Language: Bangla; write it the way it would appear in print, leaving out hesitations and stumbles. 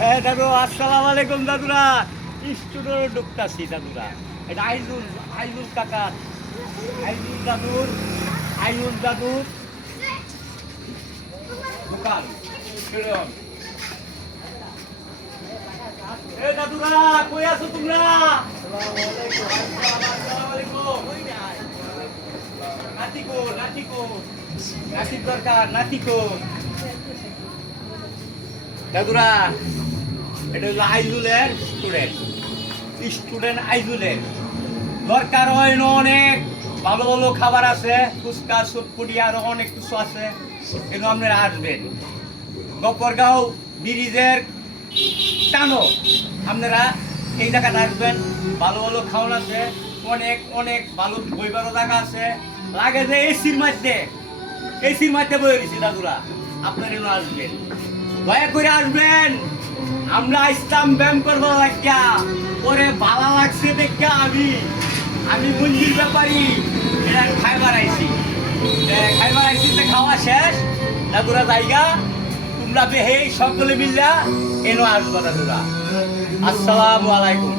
হ্যাঁ দাদু, আসসালামু আলাইকুম দাদুরা। স্টুডিও ঢুকতাছি দাদুরা। এটা আইজুল আইজুল কাকা, আইজুল দাদুর, আইজুল দাদুর দোকান। এ দাদুরা, কই আছো তোমরা? আসসালামু আলাইকুম। নাতিকো নাতিকো, নাতির দরকার, নাতিকো দাদুরা। এটা হলো আইজুলের স্টুডেন্ট, স্টুডেন্ট আইজুলের দরকার হয় না। অনেক ভালো ভালো খাবার আছে, ফুচকা সুটপুটি আরো অনেক কিছু আছে। কিন্তু আপনারা আসবেন গফরগাঁও ব্রিজের টানো, আপনারা এই জায়গাটা আসবেন। ভালো ভালো খাওয়ান আছে, অনেক অনেক ভালো বইবারও জায়গা আছে। লাগে যে এসির মধ্যে, এসির মধ্যে বই রয়েছি দাদুরা। আপনারা আসবেন, দয়া করে আসবেন। আমরা ইসলাম ব্যায়াম করবো দেখা, পরে ভালো লাগছে দেখা আমি মন্দির ব্যাপারী এটা খাইবার আইছি, খাইবার আইছি, খাওয়া শেষ দাদুরা জায়গা। তোমরা বেহে সকলে মিল্লা এনো আসবা দাদুরা। আসসালামু আলাইকুম।